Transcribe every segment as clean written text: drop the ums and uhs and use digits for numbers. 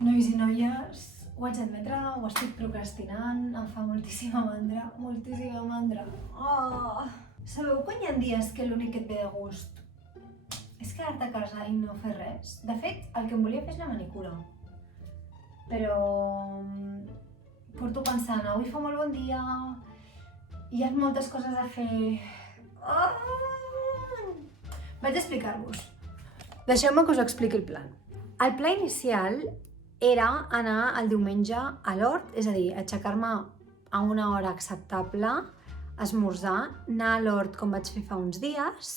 Nois i noies, ho haig d'admetre, ho estic procrastinant, em fa moltíssima mandra, moltíssima mandra. Oh! Sabeu quan hi ha dies que l'únic que et ve de gust és quedar-te a casa i no fer res? De fet, el que em volia fer és la manicura. Però porto pensant, avui fa molt bon dia, hi ha moltes coses a fer. Oh! Vaig a explicar-vos. Deixeu-me que us expliqui el plan. El pla inicial era anar el diumenge a l'hort, és a dir, aixecar-me a una hora acceptable, esmorzar, anar a l'hort com vaig fer fa uns dies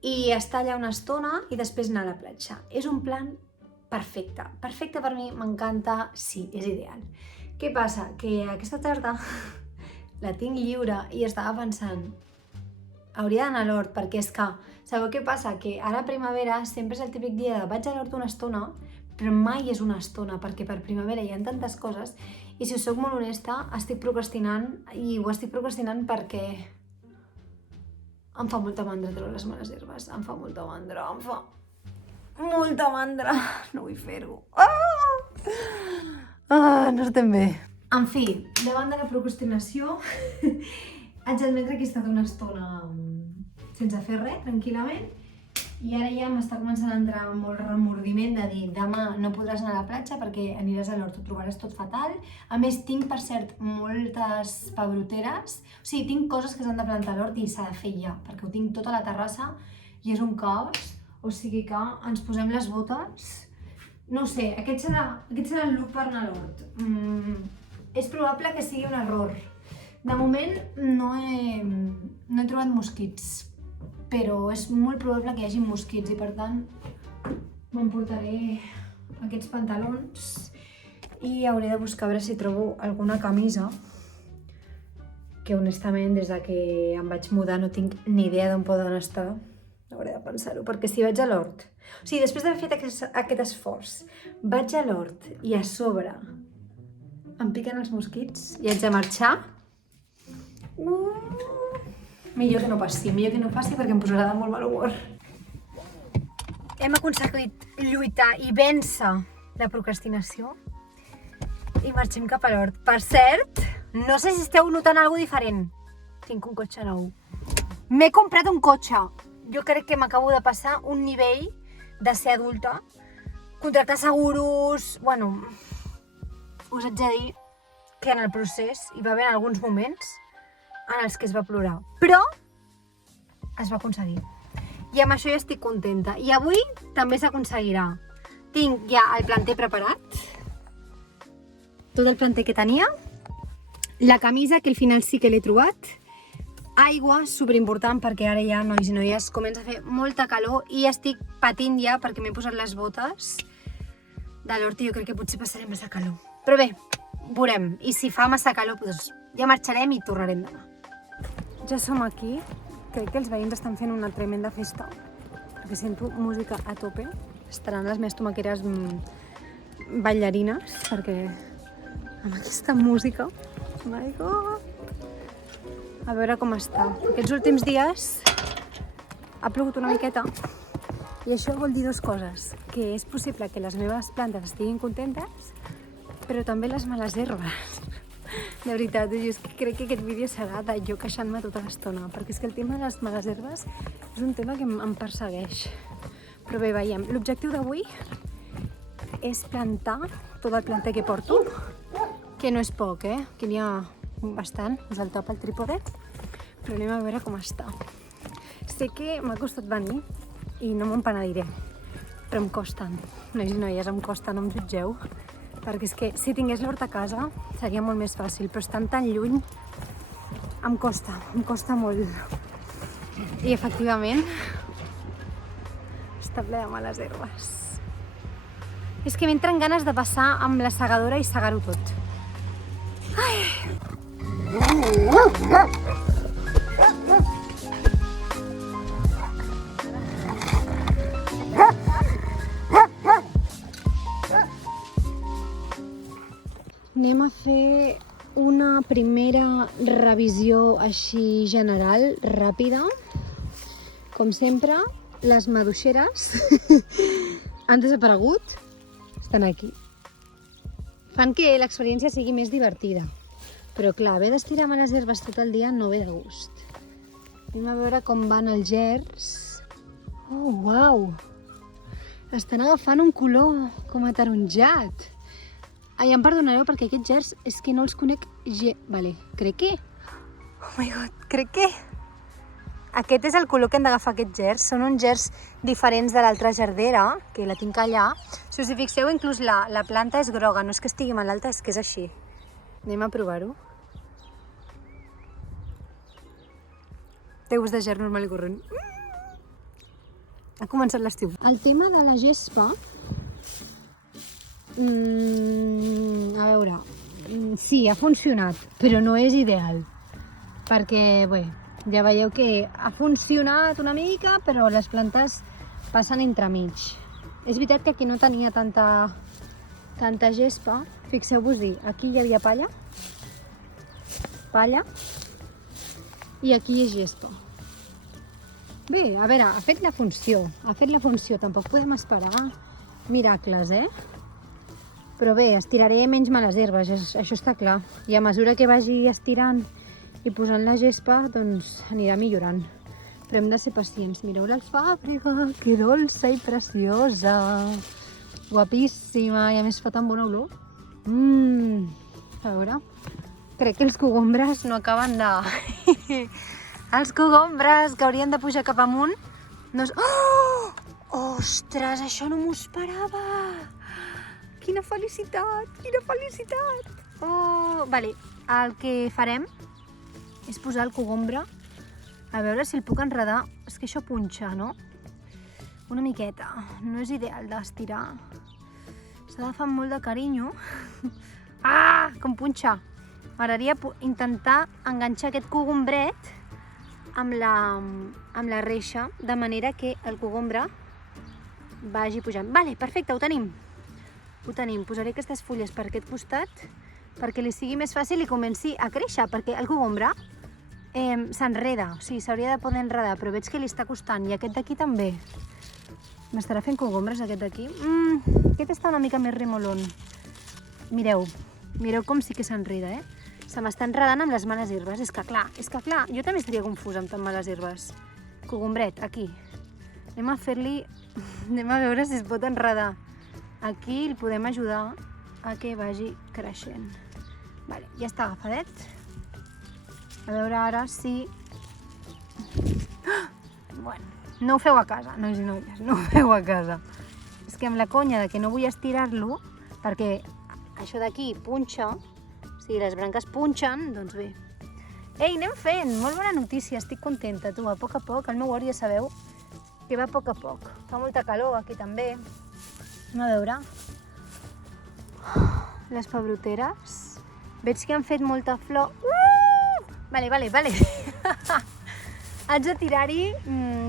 i estar allà una estona i després anar a la platja. És un plan perfecte. Perfecte per mi, m'encanta, sí, és ideal. Què passa? Que aquesta tarda la tinc lliure i estava pensant hauria d'anar a l'hort perquè és que, sabeu què passa? Que ara a primavera sempre és el típic dia de vaig a l'hort una estona, però mai és una estona perquè per primavera hi ha tantes coses i si us soc molt honesta estic procrastinant i ho estic procrastinant perquè em fa molta mandra treure les males herbes, em fa molta mandra, no vull fer-ho. No estem bé. En fi, davant de la procrastinació haig d'admetre que he estat una estona sense fer res, tranquil·lament, i ara ja m'està començant a entrar molt remordiment de dir demà no podràs anar a la platja perquè aniràs a l'hort, ho trobaràs tot fatal. A més, tinc, per cert, moltes pebroteres, o sigui, tinc coses que s'han de plantar a l'hort i s'ha de fer ja, perquè ho tinc tot a la terrassa i és un caos, o sigui que ens posem les botes. No ho sé, aquest serà el look per anar a l'hort. És probable que sigui un error. De moment no he trobat mosquits, però és molt probable que hi hagi mosquits i per tant m'emportaré aquests pantalons i hauré de buscar a veure si trobo alguna camisa que honestament des de que em vaig mudar no tinc ni idea d'on poden estar. Hauré de pensar-ho, perquè si vaig a l'hort, o sigui, després d'haver fet aquest esforç, vaig a l'hort i a sobre em piquen els mosquits i haig de marxar, millor que no passi perquè em posarà de molt mal humor. Hem aconseguit lluitar i vèncer la procrastinació i marxem cap a l'hort. Per cert, no sé si esteu notant alguna cosa diferent. Tinc un cotxe nou. M'he comprat un cotxe. Jo crec que m'acabo de passar un nivell de ser adulta. Contractar seguros... Bueno, us haig de dir que en el procés hi va haver alguns moments en els que es va plorar, però es va aconseguir i amb això ja estic contenta i avui també s'aconseguirà. Tinc ja el planter preparat, tot el planter que tenia, la camisa que al final sí que l'he trobat, aigua, superimportant perquè ara ja, nois i noies, comença a fer molta calor i estic patint ja perquè m'he posat les botes de l'hort i jo crec que potser passaré massa calor, però bé, veurem, i si fa massa calor doncs ja marxarem i tornarem demà. Ja som aquí, crec que els veïns estan fent una tremenda festa, perquè sento música a tope, estaran les meves tomaqueres ballarines, perquè amb aquesta música, oh my god, a veure com està. Aquests últims dies ha plogut una miqueta i això vol dir dues coses, que és possible que les meves plantes estiguin contentes, però també les males herbes. De veritat, jo és que crec que aquest vídeo serà de jo queixant-me tota l'estona, perquè és que el tema de les males herbes és un tema que em persegueix. Però bé, veiem, l'objectiu d'avui és plantar tot el planter que porto, que no és poc, que n'hi ha bastant, us el topa el trípode, però anem a veure com està. Sé que m'ha costat venir i no me'n penediré, però em costen, nois i noies, em costa, no em jutgeu. Perquè és que si tingués l'hort a casa seria molt més fàcil, però estant tan lluny em costa molt. I efectivament està ple de males herbes. És que m'entren ganes de passar amb la segadora i segar-ho tot. Anem a fer una primera revisió així general, ràpida. Com sempre, les maduixeres han desaparegut, estan aquí. fan que l'experiència sigui més divertida. Però clar, haver d'estirar amb les herbes tot el dia no ve de gust. Anem a veure com van els gerds. Oh, uau! Estan agafant un color com ataronjat. Ai, em perdonareu perquè aquests gerds és que no els conec Vale, crec que... Oh my god, crec que... Aquest és el color que hem d'agafar aquests gerds. Són uns gerds diferents de l'altra jardera, que la tinc allà. Si us hi fixeu, inclús la planta és groga. No és que estigui malalta, és que és així. Anem a provar-ho. Té gust de gerd normal i corrent. Ha començat l'estiu. El tema de la gespa... a veure... Sí, ha funcionat, però no és ideal. Perquè, bé, ja veieu que ha funcionat una mica, però les plantes passen entremig. És veritat que aquí no tenia tanta gespa. Fixeu-vos-hi, aquí hi havia palla, i aquí hi ha gespa. Bé, a veure, ha fet la funció, tampoc podem esperar miracles, Però bé, estiraré menys males herbes, això està clar. I a mesura que vagi estirant i posant la gespa, doncs anirà millorant. Però hem de ser pacients. Mireu l'alfàbrega, que dolça i preciosa. Guapíssima, i a més fa tan bona olor. A veure, crec que els cogombres no acaben de... Els cogombres que haurien de pujar cap amunt no... Oh! Ostres, això no m'ho esperava! Quina felicitat, quina felicitat! Oh, vale, el que farem és posar el cogombre, a veure si el puc enredar. És que això punxa, no? Una miqueta, no és ideal d'estirar. S'ha d'agafar amb molt de carinyo. Ah, com punxa! M'agradaria intentar enganxar aquest cogombret amb la reixa, de manera que el cogombre vagi pujant. Vale, perfecte, ho tenim. Posaré aquestes fulles per aquest costat perquè li sigui més fàcil i comenci a créixer, perquè el cogombre s'enreda, o sigui, s'hauria de poder enredar, però veig que li està costant, i aquest d'aquí també. M'estarà fent cogombres aquest d'aquí? Aquest està una mica més remolón. Mireu com sí que s'enreda, Se m'està enredant amb les males herbes, és que clar, jo també estaria confusa amb tan males herbes. Cogombret, aquí. Anem a veure si es pot enredar. Aquí el podem ajudar a que vagi creixent. Vale, ja està agafadet. A veure ara si... Bueno, no ho feu a casa, nois i noies, no ho feu a casa. És que amb la conya de que no vull estirar-lo, perquè això d'aquí punxa, o sigui, les branques punxen, doncs bé. Ei, anem fent! Molt bona notícia, estic contenta, tu. A poc, el meu hort ja sabeu que va a poc. Fa molta calor aquí també. Anem a veure. Les pebroteres. Veig que han fet molta flor. Vale. Haig de tirar-hi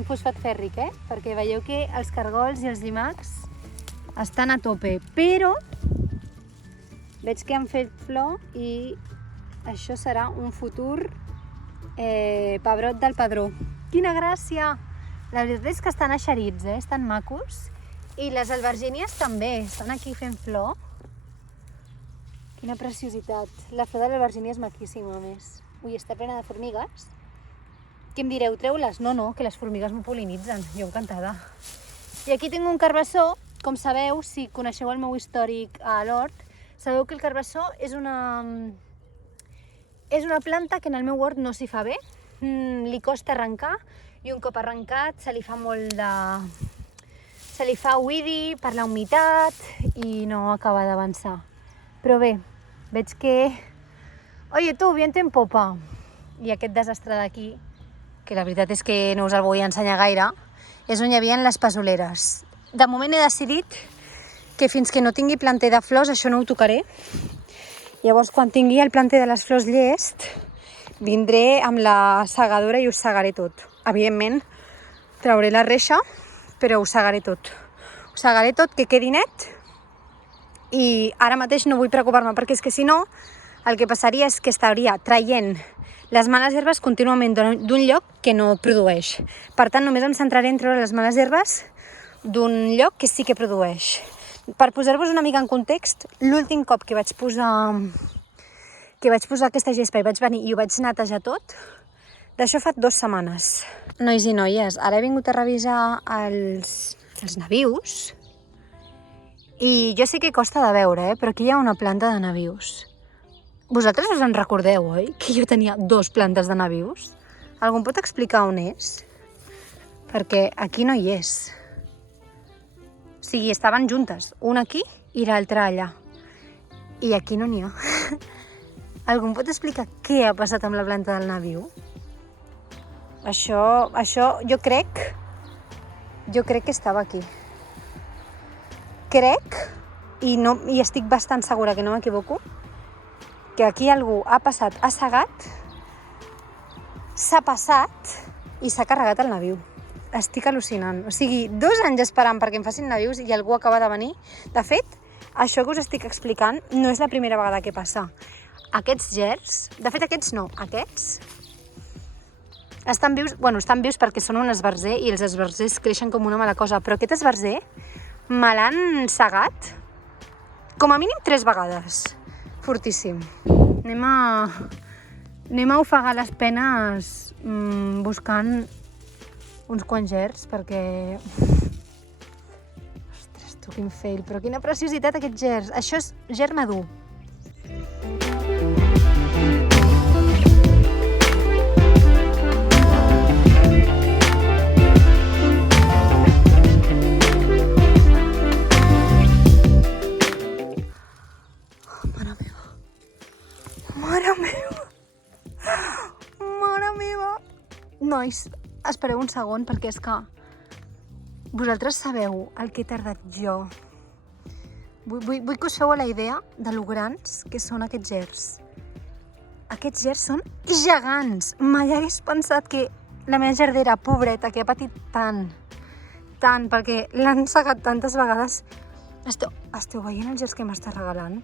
fosfat fèrric, perquè veieu que els cargols i els llimacs estan a tope. Però veig que han fet flor i això serà un futur pebrot del padró. Quina gràcia! La veritat és que estan eixerits, estan macos. I les albergínies també, estan aquí fent flor. Quina preciositat. La flor de l'albergínia és maquíssima, a més. Ui, està plena de formigues. Què em direu, treu-les? No, que les formigues m'ho pol·linitzen. Jo encantada. I aquí tinc un carbassó. Com sabeu, si coneixeu el meu històric a l'hort, sabeu que el carbassó és una planta que en el meu hort no s'hi fa bé. Li costa arrencar i un cop arrencat se li fa oïdi per la humitat i no acaba d'avançar. Però bé, veig que... Oye, tu, viento en popa. I aquest desastre d'aquí, que la veritat és que no us el vull ensenyar gaire, és on hi havia les passoleres. De moment he decidit que fins que no tingui planter de flors això no ho tocaré. Llavors, quan tingui el planter de les flors llest, vindré amb la segadora i us segaré tot. Evidentment, trauré la reixa, però ho segaré tot. Ho segaré tot, que quedi net. I ara mateix no vull preocupar-me, perquè és que si no, el que passaria és que estaria traient les males herbes contínuament d'un lloc que no produeix. Per tant, només em centraré en treure les males herbes d'un lloc que sí que produeix. Per posar-vos una mica en context, l'últim cop que vaig posar aquesta gespa i vaig venir i ho vaig netejar tot, d'això fa 2 setmanes. Nois i noies, ara he vingut a revisar els nabius i jo sé que costa de veure, però aquí hi ha una planta de nabius. Vosaltres us en recordeu, oi? Que jo tenia 2 plantes de nabius? Algú em pot explicar on és? Perquè aquí no hi és. O sigui, estaven juntes, una aquí i l'altra allà. I aquí no n'hi ha. Algú em pot explicar què ha passat amb la planta del nabiu? Això jo crec que estava aquí. Crec, i estic bastant segura que no m'equivoco, que aquí algú ha passat, ha segat, s'ha passat i s'ha carregat el nabiu. Estic al·lucinant. O sigui, 2 anys esperant perquè em facin nabius i algú acaba de venir. De fet, això que us estic explicant no és la primera vegada que passa. Aquests gerds, de fet aquests no, aquests estan vius perquè són un esbarzer i els esbarzers creixen com una mala cosa, però aquest esbarzer me l'han segat com a mínim 3 vegades. Fortíssim. Anem a ofegar les penes buscant uns quants gerds perquè... Ostres, tu, quin fail, però quina preciositat aquests gerds. Això és gerd madur. Mare meva! Nois, espereu un segon perquè és que vosaltres sabeu el que he tardat jo. Vull que us feu la idea de lo grans que són aquests gerds. Aquests gerds són gegants. Mai hagués pensat que la meva jardera, pobreta, que ha patit tant, perquè l'han segat tantes vegades. Esteu veient els gerds que m'està regalant?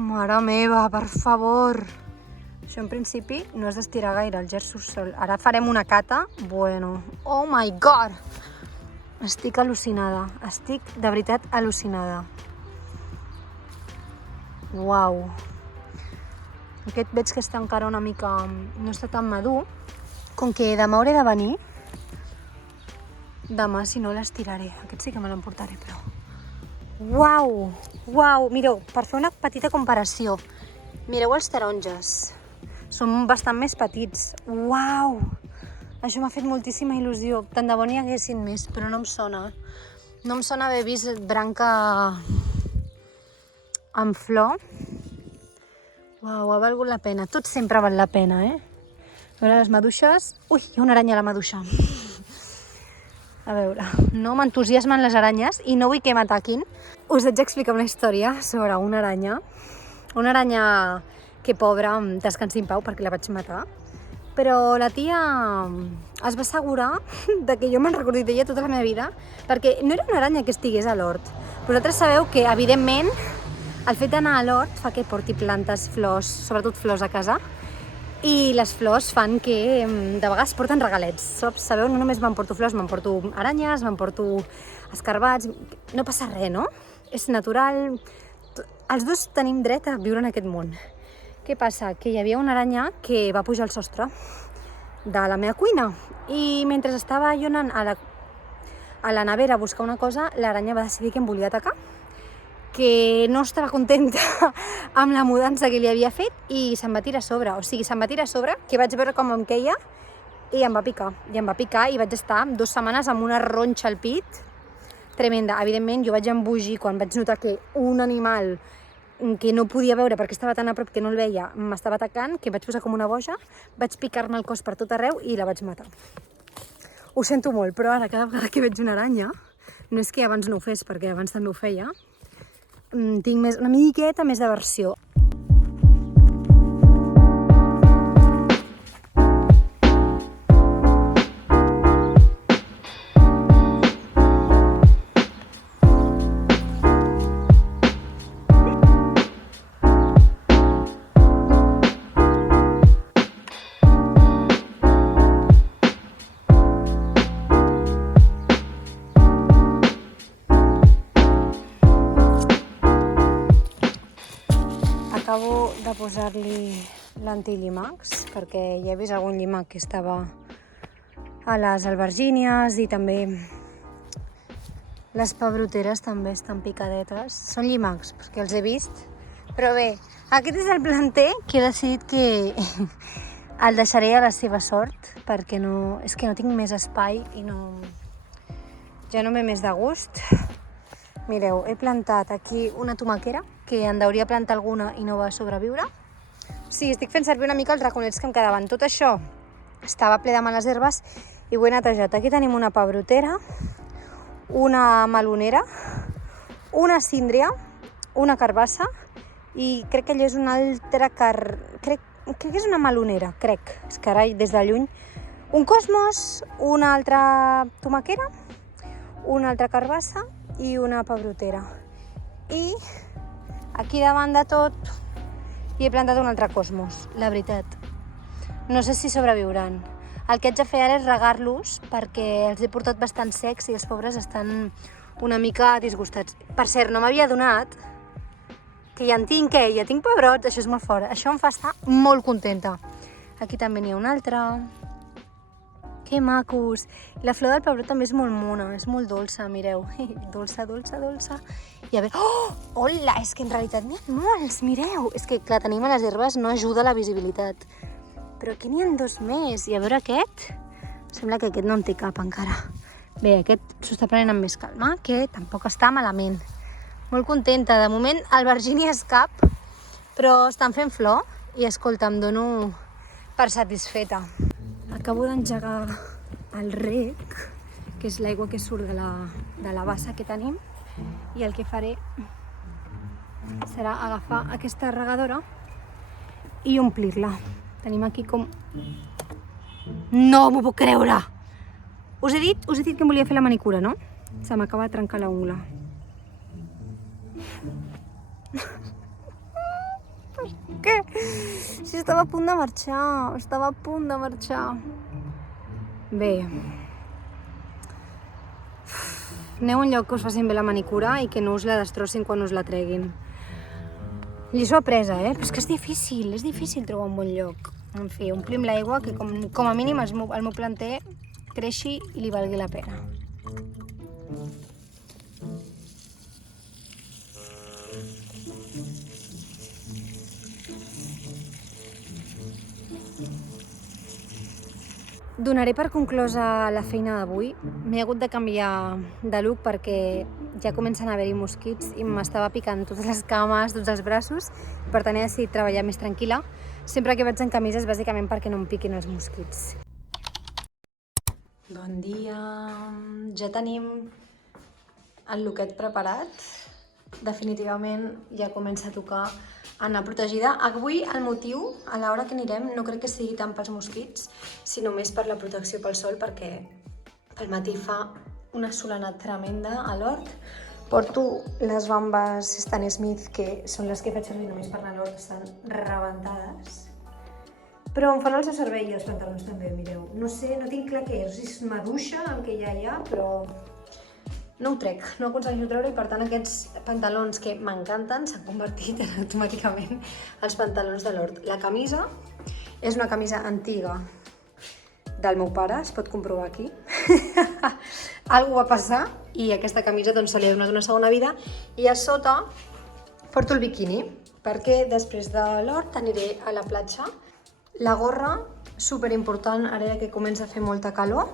Mare meva, per favor! Això en principi no has d'estirar gaire, el gerd surt sol. Ara farem una cata, bueno, oh my god! Estic al·lucinada, estic de veritat al·lucinada. Uau! Aquest veig que està encara una mica... no està tan madur. Com que demà hauré de venir, demà si no l'estiraré. Aquest sí que me l'emportaré, però... Uau! Uau! Mireu, per fer una petita comparació, mireu els taronges. Són bastant més petits. Uau! Això m'ha fet moltíssima il·lusió. Tant de bo n'hi haguessin més, però no em sona. No em sona haver vist branca amb flor. Uau, ha valgut la pena. Tot sempre val la pena, eh? A veure les maduixes... Ui, hi ha una aranya a la maduixa. A veure, no m'entusiasmen les aranyes i no vull que m'ataquin. Us haig d'explicar una història sobre una aranya. Una aranya que, pobra, descansi en pau perquè la vaig matar. Però la tia es va assegurar de que jo me'n recordi d'ella tota la meva vida, perquè no era una aranya que estigués a l'hort. Vosaltres sabeu que, evidentment, el fet d'anar a l'hort fa que porti plantes, flors, sobretot flors a casa, i les flors fan que de vegades porten regalets. Sabeu, no només m'emporto flors, m'emporto aranyes, m'emporto escarbats... No passa res, no? És natural. Els dos tenim dret a viure en aquest món. Què passa? Que hi havia una aranya que va pujar al sostre de la meva cuina i mentre estava jo anant a la nevera a buscar una cosa, l'aranya va decidir que em volia atacar, que no estava contenta amb la mudança que li havia fet i se'm va tirar a sobre. O sigui, se'm va tirar a sobre, que vaig veure com em queia i em va picar. I em va picar i vaig estar 2 setmanes amb una ronxa al pit tremenda. Evidentment, jo vaig embogir quan vaig notar que un animal que no podia veure perquè estava tan a prop que no el veia, m'estava atacant, que vaig posar com una boja, vaig picar-me el cos per tot arreu i la vaig matar. Ho sento molt, però ara cada vegada que veig una aranya, no és que abans no ho fes, perquè abans també ho feia, tinc una miqueta més d'aversió. Acabo de posar-li l'antillimax perquè ja he vist algun llimac que estava a les albergínies i també les pebroteres també estan picadetes. Són llimacs, perquè els he vist. Però bé, aquest és el planter que he decidit que el deixaré a la seva sort perquè és que no tinc més espai i ja no em ve més de gust. Mireu, he plantat aquí una tomaquera, que en hauria plantar alguna i no va sobreviure. Sí, estic fent servir una mica els raconets que em quedaven. Tot això estava ple de males herbes i ho he netejat. Aquí tenim una pebrotera, una melonera, una síndria, una carbassa i crec que allò és una altra crec que és una melonera, crec. És que ara des de lluny. Un cosmos, una altra tomaquera, una altra carbassa i una pebrotera. I aquí davant de tot hi he plantat un altre cosmos, la veritat. No sé si sobreviuran. El que haig de fer ara és regar-los perquè els he portat bastant secs i els pobres estan una mica disgustats. Per cert, no m'havia adonat que ja en tinc, ja tinc pebrots, això és molt fort. Això em fa estar molt contenta. Aquí també n'hi ha un altre. Que macos! La flor del pebrot també és molt mona, és molt dolça, mireu. Dolça, dolça, dolça. I a veure... Oh! Hola! És que en realitat n'hi ha molts, mireu! És que, clar, tenim a les herbes, no ajuda a la visibilitat. Però aquí n'hi ha dos més. I a veure aquest... Sembla que aquest no en té cap encara. Bé, aquest s'ho està prenent amb més calma, que tampoc està malament. Molt contenta. De moment, albergínia és cap, però estan fent flor i, escolta, em dono per satisfeta. Acabo d'engegar el rec, que és l'aigua que surt de la bassa que tenim, i el que faré serà agafar aquesta regadora i omplir-la. Tenim aquí com... No m'ho puc creure! Us he dit que em volia fer la manicura, no? Se m'acaba de trencar la ungla. Què? Si estava a punt de marxar, Bé. Aneu a un lloc que us facin bé la manicura i que no us la destrossin quan us la treguin. Lliçó apresa, però és que és difícil trobar un bon lloc. En fi, omplim l'aigua que com a mínim el meu planter creixi i li valgui la pena. Donaré per conclosa la feina d'avui. M'he hagut de canviar de look perquè ja comencen a haver-hi mosquits i m'estava picant totes les cames, tots els braços, i per tant he decidit treballar més tranquil·la. Sempre que vaig en camises, bàsicament perquè no em piquin els mosquits. Bon dia! Ja tenim el looket preparat. Definitivament ja comença a tocar anar protegida. Avui el motiu, a l'hora que anirem, no crec que sigui tant pels mosquits, sinó més per la protecció pel sol, perquè pel matí fa una soledat tremenda a l'hort. Porto les bambes Stan Smith, que són les que faig servir només per anar a l'hort, estan rebentades. Però em fan el seu servei i els pantalons també, mireu. No sé, no tinc clar què és, si és maduixa el que ja hi ha, però no ho trec, no aconsegueixo treure i per tant aquests pantalons que m'encanten s'han convertit automàticament als pantalons de l'hort. La camisa és una camisa antiga del meu pare, es pot comprovar aquí. Algú va passar i aquesta camisa doncs, se li ha donat una segona vida i a sota porto el biquini perquè després de l'hort aniré a la platja. La gorra, superimportant ara que comença a fer molta calor.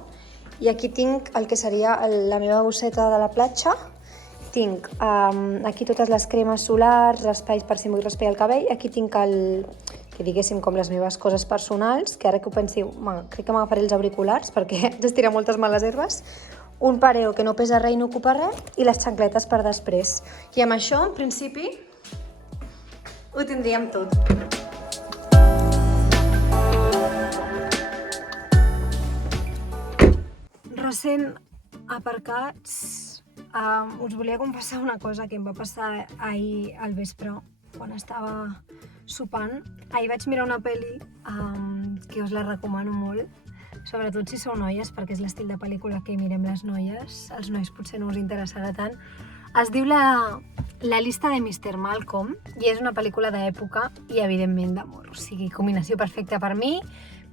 I aquí tinc el que seria la meva bosseta de la platja. Tinc aquí totes les cremes solars, espais per si em vull raspar el cabell. Aquí tinc que diguéssim com les meves coses personals, que ara que ho pensi, crec que m'agafaré els auriculars perquè haig d'estirar moltes males herbes. Un pareo que no pesa res i no ocupa res i les xancletes per després. I amb això, en principi, ho tindríem tot. Recent aparcats, us volia confessar una cosa que em va passar ahir al vespre quan estava sopant. Ahir vaig mirar una pel·li que us la recomano molt, sobretot si sou noies, perquè és l'estil de pel·lícula que mirem les noies. Els nois potser no us interessarà tant. Es diu La La llista de Mr. Malcolm, i és una pel·lícula d'època i, evidentment, d'amor. O sigui, combinació perfecta per mi,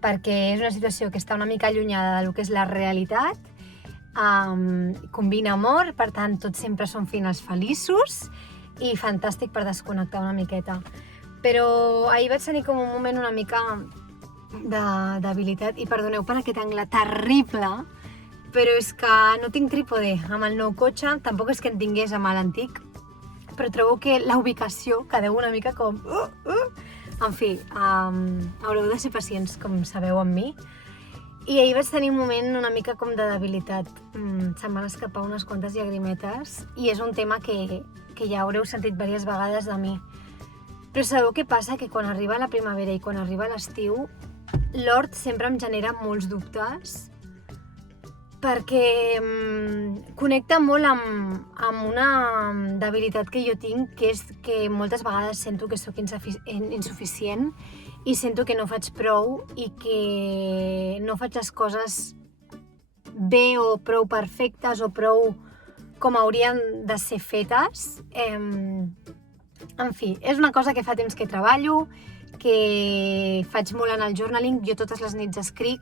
perquè és una situació que està una mica allunyada del que és la realitat, combina amor, per tant, tots sempre són finals feliços, i fantàstic per desconnectar una miqueta. Però ahir vaig tenir com un moment una mica de debilitat, i perdoneu per aquest angle terrible, però és que no tinc trípode amb el nou cotxe, tampoc és que en tingués amb l'antic, però trobo que la ubicació quedeu una mica com... En fi, haureu de ser pacients, com sabeu, amb mi. I ahir vaig tenir un moment una mica com de debilitat. Se'm van escapar unes quantes llagrimetes i és un tema que ja haureu sentit diverses vegades de mi. Però sabeu què passa? Que quan arriba la primavera i quan arriba l'estiu, l'hort sempre em genera molts dubtes, perquè connecta molt amb una debilitat que jo tinc, que és que moltes vegades sento que sóc insuficient i sento que no faig prou i que no faig les coses bé o prou perfectes o prou com haurien de ser fetes. En fi, és una cosa que fa temps que treballo, que faig molt en el journaling. Jo totes les nits escric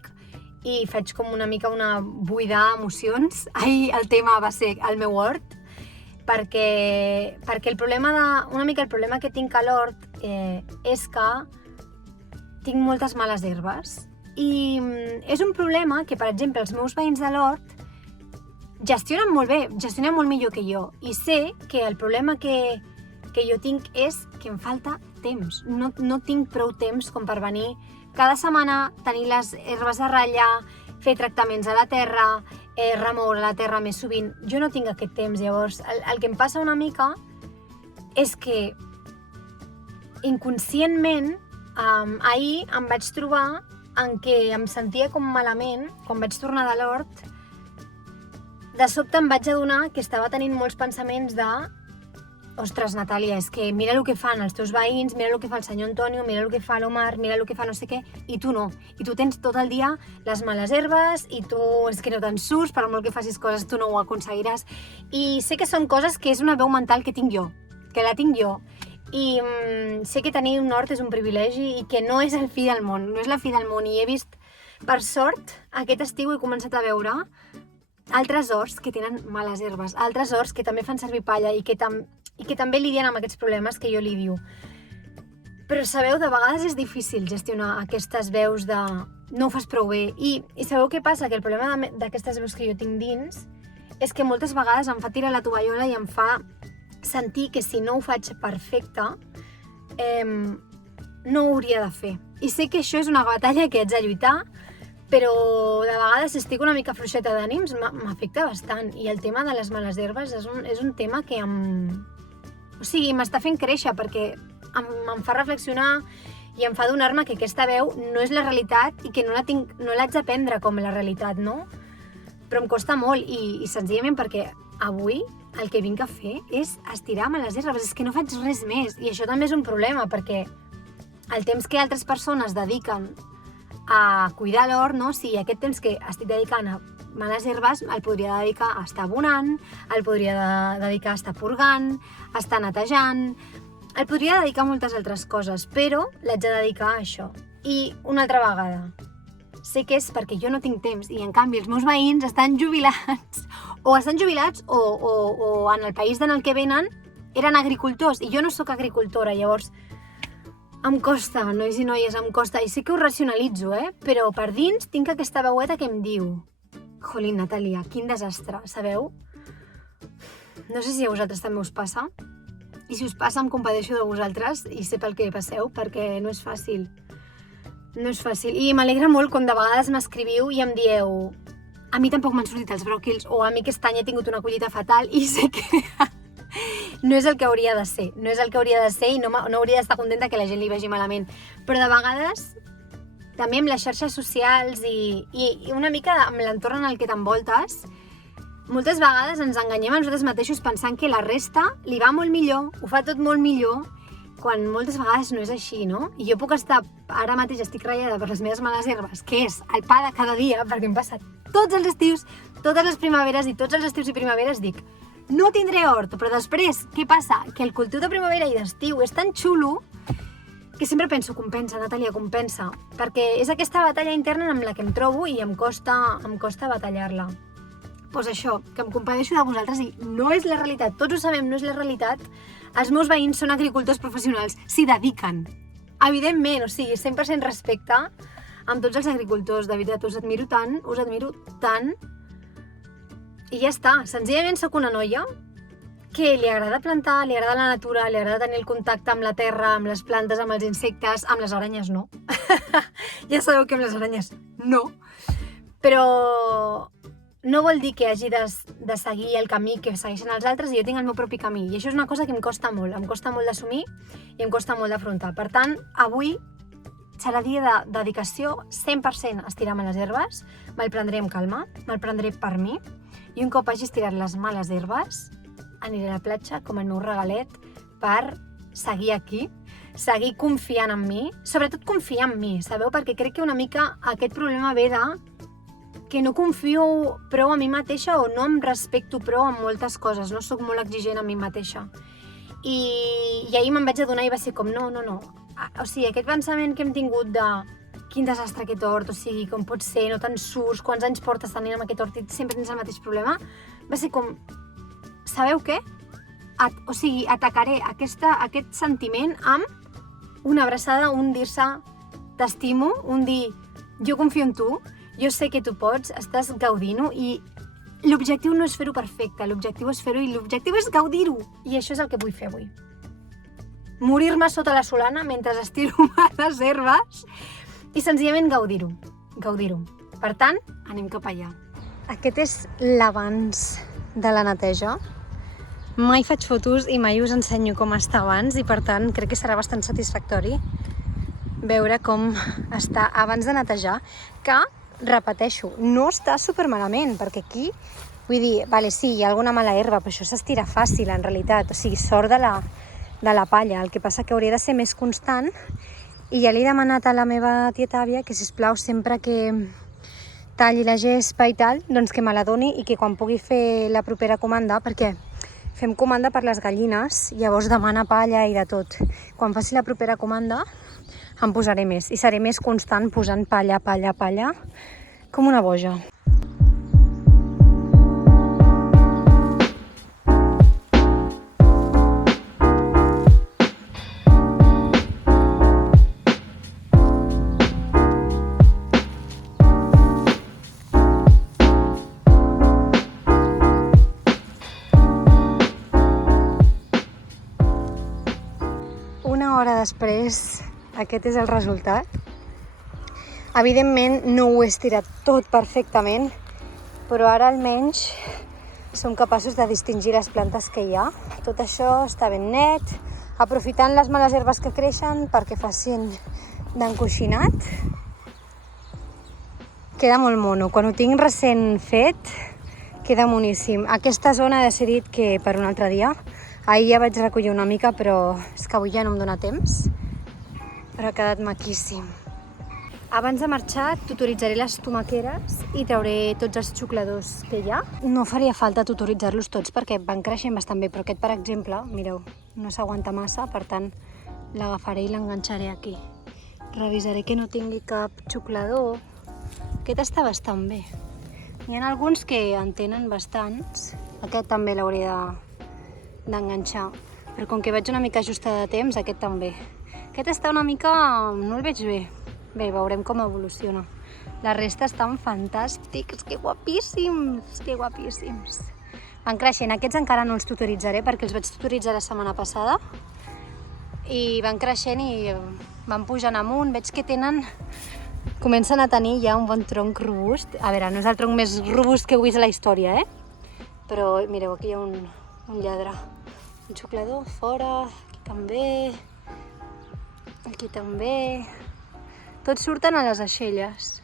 i faig com una mica una buidar emocions. Ahir el tema va ser el meu hort, perquè el problema que tinc a l'hort és que tinc moltes males herbes. I és un problema que, per exemple, els meus veïns de l'hort gestionen molt bé, gestionen molt millor que jo. I sé que el problema que jo tinc és que em falta temps. No tinc prou temps com per venir cada setmana, tenir les herbes a ratlla, fer tractaments a la terra, remoure la terra més sovint. Jo no tinc aquest temps, llavors el que em passa una mica és que inconscientment ahir em vaig trobar en què em sentia com malament quan vaig tornar de l'hort. De sobte em vaig adonar que estava tenint molts pensaments de ostres, Natàlia, és que mira el que fan els teus veïns, mira el que fa el senyor Antonio, mira el que fa l'Omar, mira el que fa no sé què, i tu no. I tu tens tot el dia les males herbes, i tu és que no te'n surts, per molt que facis coses tu no ho aconseguiràs. I sé que són coses que és una veu mental que tinc jo, que la tinc jo. I sé que tenir un hort és un privilegi i que no és el fi del món, no és la fi del món. I he vist, per sort, aquest estiu he començat a veure altres horts que tenen males herbes, altres horts que també fan servir palla i que també lidien amb aquests problemes que jo lidio. Però sabeu, de vegades és difícil gestionar aquestes veus de no ho fas prou bé. I sabeu què passa? Que el problema d'aquestes veus que jo tinc dins és que moltes vegades em fa tirar la tovallola i em fa sentir que si no ho faig perfecte, no ho hauria de fer. I sé que això és una batalla que haig de lluitar, però de vegades estic una mica fluixeta d'ànims, m'afecta bastant. I el tema de les males herbes és un tema que m'està fent créixer, perquè em fa reflexionar i em fa adonar-me que aquesta veu no és la realitat i que no l'haig de prendre com la realitat, no? Però em costa molt i senzillament perquè avui el que vinc a fer és estirar-me les herbes, és que no faig res més. I això també és un problema, perquè el temps que altres persones dediquen a cuidar l'hort, no? Si aquest temps que estic dedicant a males herbes el podria dedicar a estar abonant, el podria dedicar a estar purgant, a estar netejant, el podria dedicar a moltes altres coses, però l'haig de dedicar a això. I una altra vegada, sé que és perquè jo no tinc temps i en canvi els meus veïns estan jubilats o en el país en el que venen eren agricultors i jo no sóc agricultora, llavors em costa, nois i noies, em costa. I sí que ho racionalitzo, però per dins tinc aquesta veueta que em diu jolín, Natàlia, quin desastre, sabeu? No sé si a vosaltres també us passa. I si us passa, em compadeixo de vosaltres i sé pel que passeu, perquè no és fàcil. No és fàcil. I m'alegra molt quan de vegades m'escriviu i em dieu a mi tampoc m'han sortit els bròquils o a mi aquest any he tingut una collita fatal i sé que no és el que hauria de ser. No és el que hauria de ser i no hauria d'estar contenta que la gent li vegi malament. Però de vegades, també amb les xarxes socials i una mica amb l'entorn en el que t'envoltes, moltes vegades ens enganyem a nosaltres mateixos pensant que la resta li va molt millor, ho fa tot molt millor, quan moltes vegades no és així, no? I jo puc estar, ara mateix estic ratllada per les meves males herbes, que és el pa de cada dia, perquè em passa tots els estius totes les primaveres i tots els estius i primaveres dic no tindré hort, però després, què passa? Que el cultiu de primavera i d'estiu és tan xulo que sempre penso, compensa, Natàlia, compensa, perquè és aquesta batalla interna amb la que em trobo i em costa batallar-la. Doncs això, que em compadeixo de vosaltres i no és la realitat, tots ho sabem, no és la realitat. Els meus veïns són agricultors professionals, s'hi dediquen. Evidentment, o sigui, 100% respecte amb tots els agricultors, de veritat, us admiro tant. I ja està, senzillament sóc una noia que li agrada plantar, li agrada la natura, li agrada tenir el contacte amb la terra, amb les plantes, amb els insectes, amb les aranyes no. Ja sabeu que amb les aranyes no. Però no vol dir que hagi de seguir el camí que segueixen els altres i jo tinc el meu propi camí. I això és una cosa que em costa molt d'assumir i em costa molt d'afrontar. Per tant, avui serà dia de dedicació 100% a estirar-me les herbes, me'l prendré amb calma, me'l prendré per mi, i un cop hagi estirat les males herbes, aniré a la platja com el meu regalet per seguir aquí, seguir confiant en mi, sobretot confiar en mi, sabeu? Perquè crec que una mica aquest problema ve de que no confio prou a mi mateixa o no em respecto prou en moltes coses, no sóc molt exigent a mi mateixa. I ahir me'n vaig adonar i va ser com, no. O sigui, aquest pensament que hem tingut de quin desastre aquest hort, o sigui, com pot ser, no te'n surts, quants anys portes tenint amb aquest hort i sempre tens el mateix problema, va ser com, sabeu què? O sigui, atacaré aquest sentiment amb una abraçada, un dir-se t'estimo, un dir jo confio en tu, jo sé que tu pots, estàs gaudint-ho i l'objectiu no és fer-ho perfecte, l'objectiu és fer-ho i l'objectiu és gaudir-ho. I això és el que vull fer avui. Morir-me sota la solana mentre estiro les herbes i senzillament gaudir-ho. Per tant, anem cap allà. Aquest és l'abans de la neteja. Mai faig fotos i mai us ensenyo com està abans i per tant crec que serà bastant satisfactori veure com està abans de netejar, que repeteixo, no està supermalament, perquè aquí, vull dir, vale, sí, hi ha alguna mala herba, però això s'estira fàcil, en realitat, o sigui, sort de la palla, el que passa que hauria de ser més constant, i ja li he demanat a la meva tieta àvia que, sisplau, sempre que talli la gespa i tal, doncs que me la doni i que quan pugui fer la propera comanda, perquè fem comanda per les gallines, llavors demana palla i de tot. Quan faci la propera comanda, em posaré més i seré més constant posant palla, com una boja. Una hora després, aquest és el resultat. Evidentment no ho he estirat tot perfectament, però ara almenys som capaços de distingir les plantes que hi ha. Tot això està ben net, aprofitant les males herbes que creixen perquè facin d'encoixinat. Queda molt mono. Quan ho tinc recent fet, queda moníssim. Aquesta zona he decidit que per un altre dia. Ahir ja vaig recollir una mica, però és que avui ja no em dóna temps. Però ha quedat maquíssim. Abans de marxar tutoritzaré les tomaqueres i trauré tots els xucladors que hi ha. No faria falta tutoritzar-los tots perquè van creixent bastant bé, però aquest, per exemple, mireu, no s'aguanta massa, per tant l'agafaré i l'enganxaré aquí. Revisaré que no tingui cap xuclador. Aquest està bastant bé. Hi ha alguns que en tenen bastants. Aquest també l'hauré d'enganxar, però com que veig una mica ajustada de temps, aquest també. Aquest està una mica... no el veig bé. Bé, veurem com evoluciona. La resta estan fantàstics, que guapíssims, que guapíssims. Van creixent, aquests encara no els tutoritzaré perquè els vaig tutoritzar la setmana passada i van creixent i van pujant amunt. Veig que comencen a tenir ja un bon tronc robust. A veure, no és el tronc més robust que he vist a la història, però mireu, aquí hi ha un lladre. Un xuclador fora, aquí també. Tots surten a les aixelles.